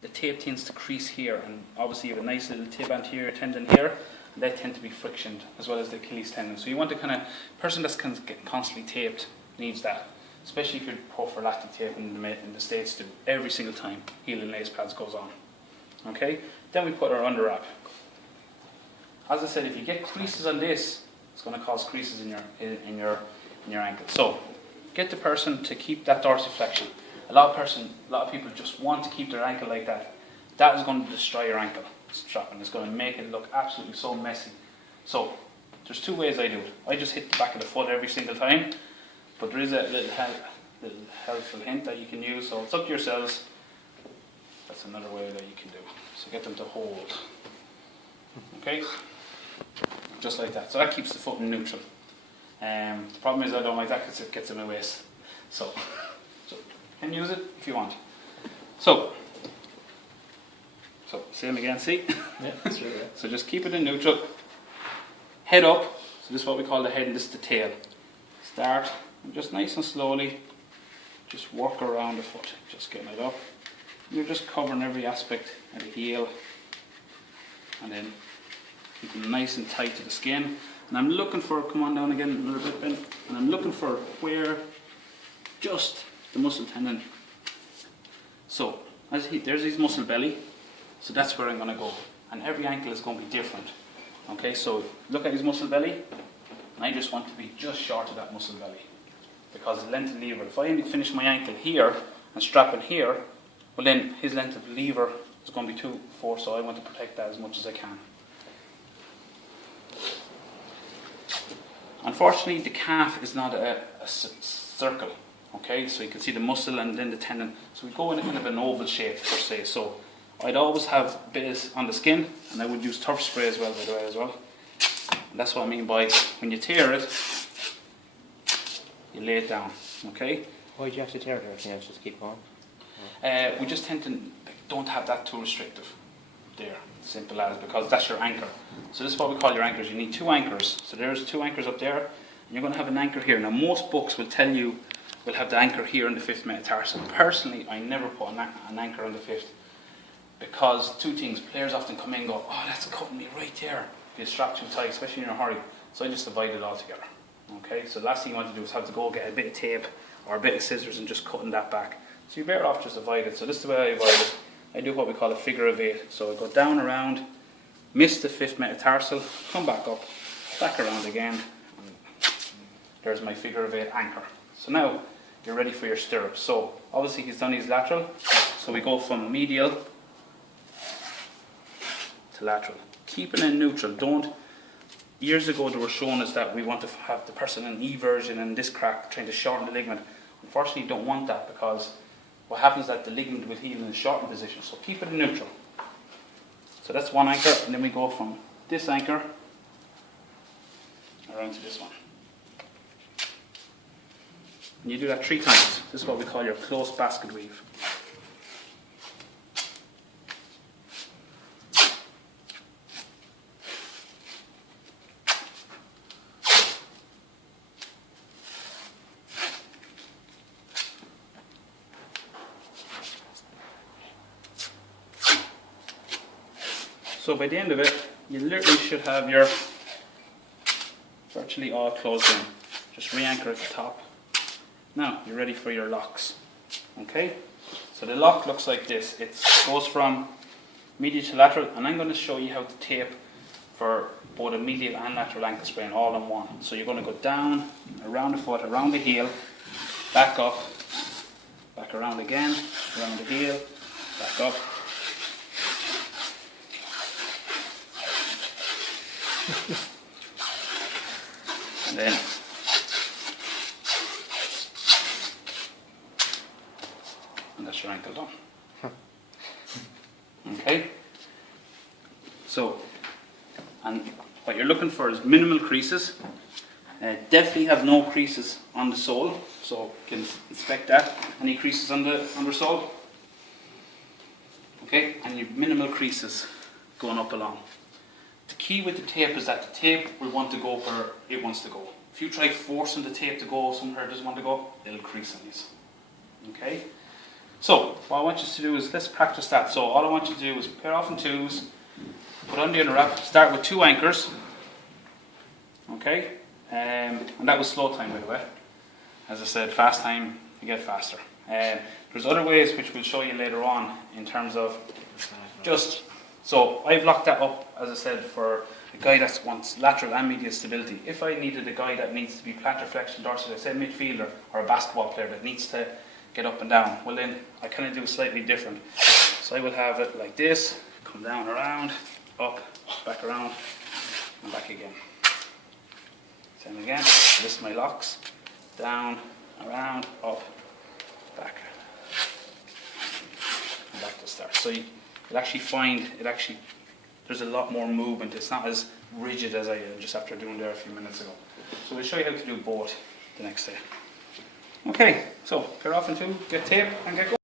the tape tends to crease here, and obviously you have a nice little tib anterior tendon here, and they tend to be frictioned as well as the Achilles tendon. So you want to person that's getting constantly taped needs that, especially if you're prophylactic taping in the States do every single time heel and lace pads goes on. Okay, then we put our under wrap. As I said, if you get creases on this, it's going to cause creases in your ankle. So get the person to keep that dorsiflexion. A lot of people just want to keep their ankle like that. That is going to destroy your ankle strap, and it's going to make it look absolutely so messy. So there's two ways I do it. I just hit the back of the foot every single time, but there is a little helpful hint that you can use. So it's up to yourselves. That's another way that you can do. So get them to hold. Okay, just like that. So that keeps the foot in neutral. The problem is I don't like that because it gets in my waist. So you can use it if you want. So same again, see? Yeah, that's right. Yeah. So just keep it in neutral. Head up. So this is what we call the head and this is the tail. Start and just nice and slowly just work around the foot. Just getting it up. You're just covering every aspect of the heel. And then keep it nice and tight to the skin. And I'm looking for, come on down again a little bit, Ben. And I'm looking for where just the muscle tendon. So there's his muscle belly. So that's where I'm going to go. And every ankle is going to be different. Okay, so look at his muscle belly. And I just want to be just short of that muscle belly. Because the length of the lever, if I finish my ankle here and strap in here, well then his length of the lever is going to be too far, so I want to protect that as much as I can. Unfortunately, the calf is not a circle. Okay, so you can see the muscle and then the tendon. So we go in a kind of an oval shape per se. So I'd always have bits on the skin, and I would use turf spray as well, by the way, as well. And that's what I mean by when you tear it, you lay it down. Okay. Why do you have to tear it? Everything else just keep going. We just tend to don't have that too restrictive. There, simple as, because that's your anchor. So this is what we call your anchors. You need two anchors. So there's two anchors up there, and you're going to have an anchor here. Now most books will tell you we'll have the anchor here in the fifth metatarsal. Personally, I never put an anchor on the fifth, because two things. Players often come in and go, oh, that's cutting me right there. If you strap too tight, especially in a hurry. So I just divide it all together. Okay, so the last thing you want to do is have to go get a bit of tape or a bit of scissors and just cutting that back. So you're better off just divide it. So this is the way I divide it. I do what we call a figure of 8. So I go down around, miss the fifth metatarsal, come back up, back around again. And there's my figure of 8 anchor. So now you're ready for your stirrups. So obviously he's done his lateral. So we go from medial to lateral. Keep it in neutral. Don't. Years ago they were showing us that we want to have the person in eversion and this crack trying to shorten the ligament. Unfortunately you don't want that, because what happens is that the ligament will heal in a shortened position. So keep it in neutral. So that's one anchor, and then we go from this anchor around to this one. And you do that 3 times. This is what we call your close basket weave. So by the end of it, you literally should have your virtually all closed in. Just re-anchor at the top. Now you're ready for your locks. Okay? So the lock looks like this. It goes from medial to lateral, and I'm going to show you how to tape for both a medial and lateral ankle sprain all in one. So you're going to go down, around the foot, around the heel, back up, back around again, around the heel, back up. And then that's your ankle done. Okay? So, and what you're looking for is minimal creases. Definitely have no creases on the sole, so you can inspect that. Any creases on the undersole? Okay, and you've minimal creases going up along. The key with the tape is that the tape will want to go where it wants to go. If you try forcing the tape to go somewhere it doesn't want to go, it'll crease on these. Okay? So, what I want you to do is, let's practice that. So, all I want you to do is pair off in twos, put on the inner wrap, start with 2 anchors. Okay? And that was slow time, by the way. As I said, fast time, you get faster. There's other ways which we'll show you later on in terms of just, so I've locked that up, as I said, for a guy that wants lateral and medial stability. If I needed a guy that needs to be plantar flexion dorsal, say a midfielder or a basketball player that needs to get up and down, well then I kind of do slightly different. So I will have it like this, come down around, up, back around, and back again. Same again, this is my locks, down, around, up, back, and back to start. So you'll actually find there's a lot more movement. It's not as rigid as I just after doing there a few minutes ago. So we'll show you how to do both the next day. Okay, so pair off in 2, get tape and get going.